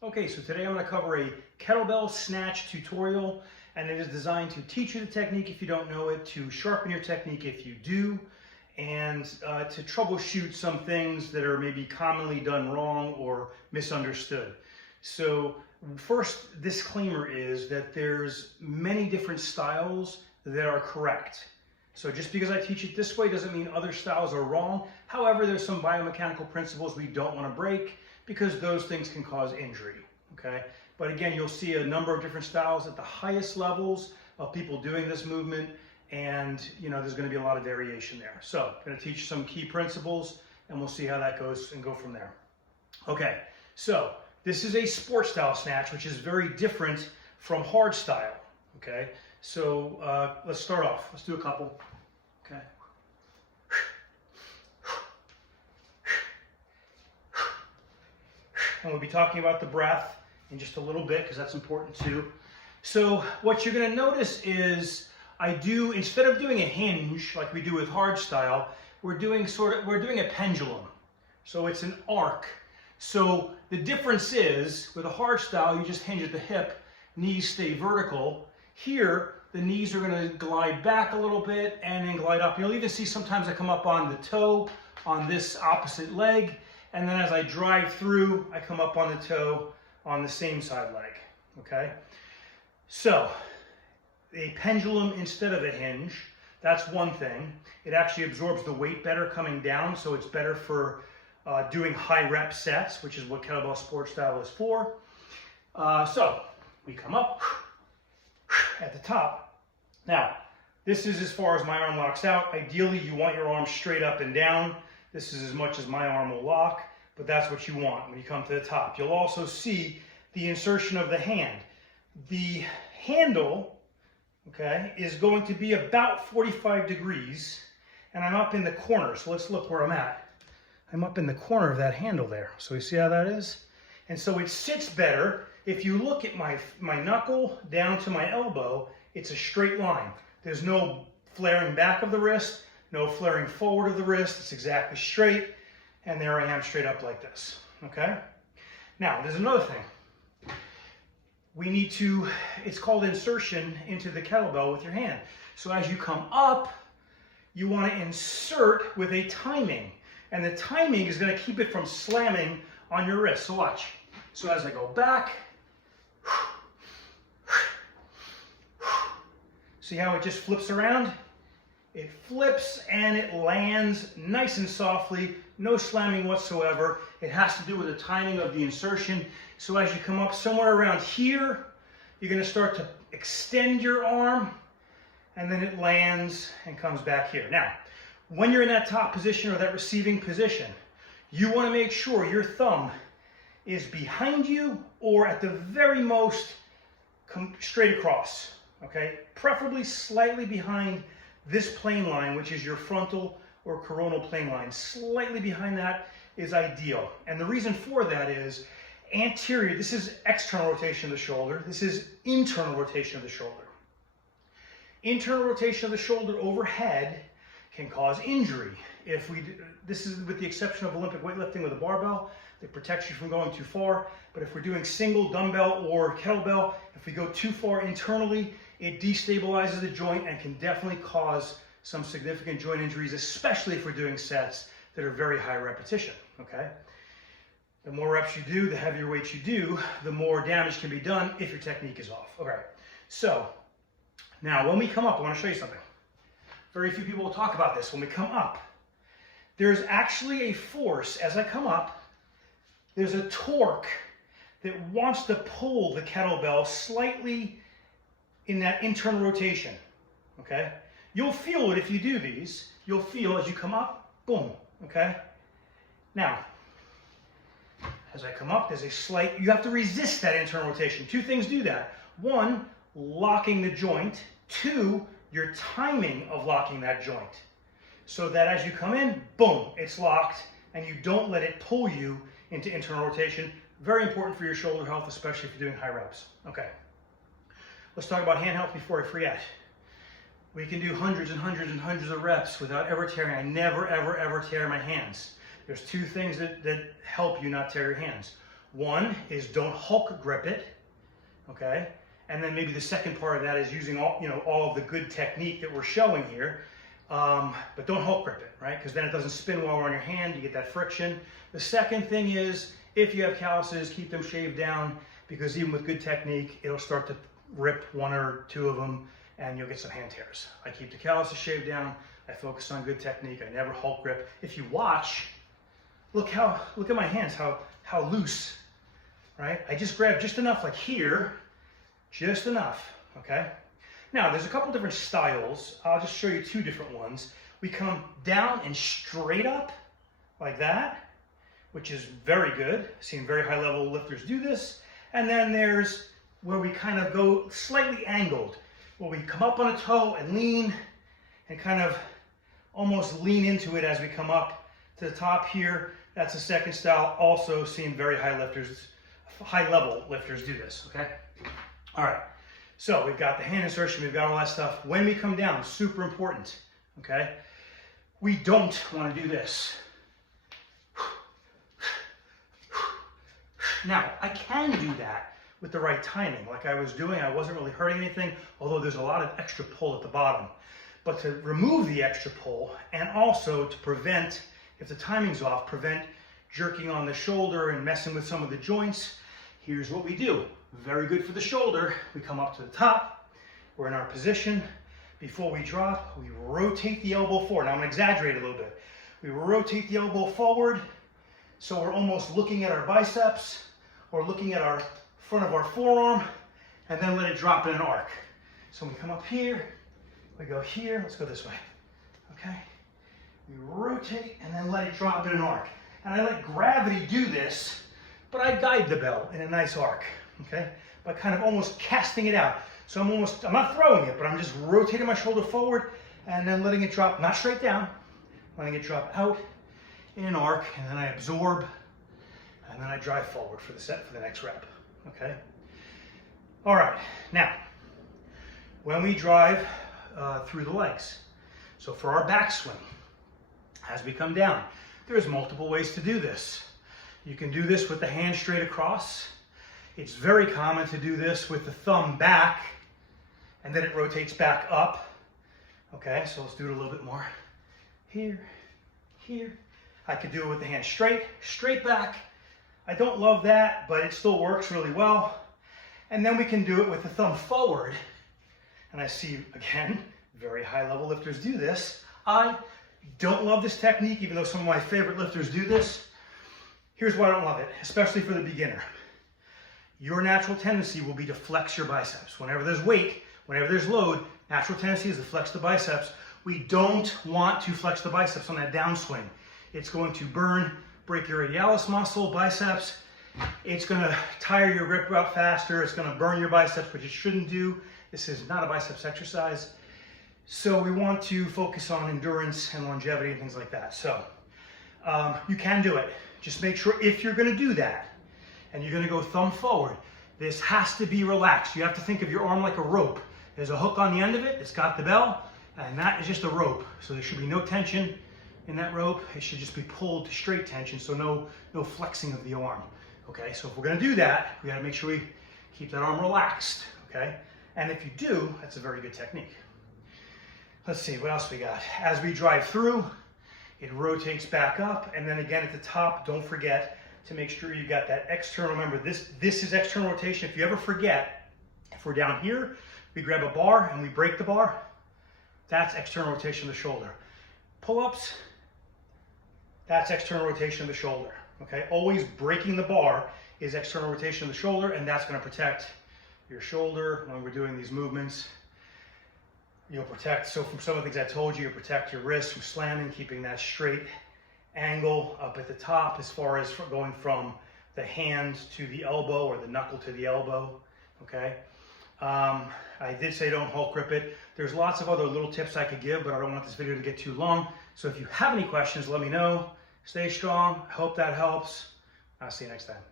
Okay, so today I'm going to cover a kettlebell snatch tutorial, and it is designed to teach you the technique if you don't know it, to sharpen your technique if you do, and to troubleshoot some things that are maybe commonly done wrong or misunderstood. So first disclaimer is that there's many different styles that are correct. So just because I teach it this way doesn't mean other styles are wrong. However, there's some biomechanical principles we don't want to break because those things can cause injury, okay? But again, you'll see a number of different styles at the highest levels of people doing this movement, and there's going to be a lot of variation there. So I'm going to teach some key principles, and we'll see how that goes and go from there. Okay, so this is a sports style snatch, which is very different from hard style, okay? So let's start off. Let's do a couple, okay? And we'll be talking about the breath in just a little bit because that's important too. So what you're going to notice is instead of doing a hinge like we do with hard style, we're doing a pendulum. So it's an arc. So the difference is with a hard style, you just hinge at the hip, knees stay vertical. Here, the knees are going to glide back a little bit and then glide up. You'll even see sometimes I come up on the toe on this opposite leg. And then as I drive through, I come up on the toe on the same side leg, okay? So, a pendulum instead of a hinge, that's one thing. It actually absorbs the weight better coming down, so it's better for doing high rep sets, which is what kettlebell sports style is for. So, we come up at the top. Now, this is as far as my arm locks out. Ideally, you want your arm straight up and down. This is as much as my arm will lock, but that's what you want when you come to the top. You'll also see the insertion of the hand. The handle, okay, is going to be about 45 degrees, and I'm up in the corner. So let's look where I'm at. I'm up in the corner of that handle there. So you see how that is? And so it sits better. If you look at my knuckle down to my elbow, it's a straight line. There's no flaring back of the wrist. No flaring forward of the wrist, it's exactly straight, and there I am straight up like this, okay? Now, there's another thing. It's called insertion into the kettlebell with your hand. So as you come up, you want to insert with a timing, and the timing is going to keep it from slamming on your wrist. So watch. So as I go back, see how it just flips around? It flips and it lands nice and softly, no slamming whatsoever. It has to do with the timing of the insertion. So as you come up somewhere around here, you're going to start to extend your arm, and then it lands and comes back here. Now, when you're in that top position or that receiving position, you want to make sure your thumb is behind you or at the very most straight across, okay? Preferably slightly behind this plane line, which is your frontal or coronal plane line. Slightly behind that is ideal. And the reason for that is anterior, this is external rotation of the shoulder. This is internal rotation of the shoulder. Internal rotation of the shoulder overhead can cause injury. This is with the exception of Olympic weightlifting with a barbell that protects you from going too far. But if we're doing single dumbbell or kettlebell, if we go too far internally, it destabilizes the joint and can definitely cause some significant joint injuries, especially if we're doing sets that are very high repetition, okay? The more reps you do, the heavier weights you do, the more damage can be done if your technique is off. Okay, so now when we come up, I want to show you something. Very few people will talk about this. When we come up, there's actually a force as I come up. There's a torque that wants to pull the kettlebell slightly in that internal rotation, okay? You'll feel it if you do these. You'll feel as you come up, boom, okay? Now, as I come up, you have to resist that internal rotation. Two things do that. One, locking the joint. Two, your timing of locking that joint. So that as you come in, boom, it's locked, and you don't let it pull you into internal rotation. Very important for your shoulder health, especially if you're doing high reps. Okay. Let's talk about hand health before I forget. We can do hundreds and hundreds and hundreds of reps without ever tearing. I never, ever, ever tear my hands. There's two things that help you not tear your hands. One is don't Hulk grip it, okay? And then maybe the second part of that is using all of the good technique that we're showing here, but don't Hulk grip it, right? Because then it doesn't spin while we're on your hand, you get that friction. The second thing is, if you have calluses, keep them shaved down, because even with good technique, it'll start to rip one or two of them and you'll get some hand tears. I keep the calluses shaved down, I focus on good technique, I never Hulk grip. If you watch, look at my hands, how loose, right? I just grab just enough, like here, just enough, okay? Now, there's a couple different styles. I'll just show you two different ones. We come down and straight up, like that, which is very good. I've seen very high level lifters do this. And then there's where we kind of go slightly angled, where we come up on a toe and lean, and kind of almost lean into it as we come up to the top here. That's the second style. Also seen very high level lifters do this, okay? All right, so we've got the hand insertion, we've got all that stuff. When we come down, super important, okay? We don't want to do this. Now, I can do that with the right timing. Like I was doing, I wasn't really hurting anything, although there's a lot of extra pull at the bottom. But to remove the extra pull, and also to prevent, if the timing's off, prevent jerking on the shoulder and messing with some of the joints, here's what we do. Very good for the shoulder. We come up to the top, we're in our position. Before we drop, we rotate the elbow forward. Now I'm gonna exaggerate a little bit. We rotate the elbow forward, so we're almost looking at our biceps, or looking at our front of our forearm, and then let it drop in an arc. So we come up here, we go here, let's go this way, okay? We rotate and then let it drop in an arc. And I let gravity do this, but I guide the bell in a nice arc, okay? By kind of almost casting it out. So I'm not throwing it, but I'm just rotating my shoulder forward and then letting it drop, not straight down, letting it drop out in an arc, and then I absorb, and then I drive forward for the next rep, okay? All right, now, when we drive through the legs, so for our backswing, as we come down, there's multiple ways to do this. You can do this with the hand straight across. It's very common to do this with the thumb back, and then it rotates back up. Okay, so let's do it a little bit more. Here, here. I could do it with the hand straight back. I don't love that, but it still works really well. And then we can do it with the thumb forward. And I see, again, very high level lifters do this. I don't love this technique, even though some of my favorite lifters do this. Here's why I don't love it, especially for the beginner. Your natural tendency will be to flex your biceps. Whenever there's weight, whenever there's load, natural tendency is to flex the biceps. We don't want to flex the biceps on that downswing. It's going to burn brachioradialis muscle, biceps. It's going to tire your grip out faster. It's going to burn your biceps, which it shouldn't do. This is not a biceps exercise. So we want to focus on endurance and longevity and things like that. So you can do it. Just make sure if you're going to do that and you're going to go thumb forward, this has to be relaxed. You have to think of your arm like a rope. There's a hook on the end of it. It's got the bell, and that is just a rope. So there should be no tension in that rope. It should just be pulled to straight tension, so no flexing of the arm. Okay, so if we're going to do that, we got to make sure we keep that arm relaxed. Okay, and if you do, that's a very good technique. Let's see, what else we got? As we drive through, it rotates back up, and then again at the top, don't forget to make sure you got that external. Remember, this is external rotation. If you ever forget, if we're down here, we grab a bar and we break the bar, that's external rotation of the shoulder. Pull-ups, that's external rotation of the shoulder. Okay, always breaking the bar is external rotation of the shoulder, and that's going to protect your shoulder when we're doing these movements. You'll protect, so from some of the things I told you, you'll protect your wrist from slamming, keeping that straight angle up at the top as far as going from the hand to the elbow or the knuckle to the elbow, okay? I did say don't Hulk grip it. There's lots of other little tips I could give, but I don't want this video to get too long. So if you have any questions, let me know. Stay strong. I hope that helps. I'll see you next time.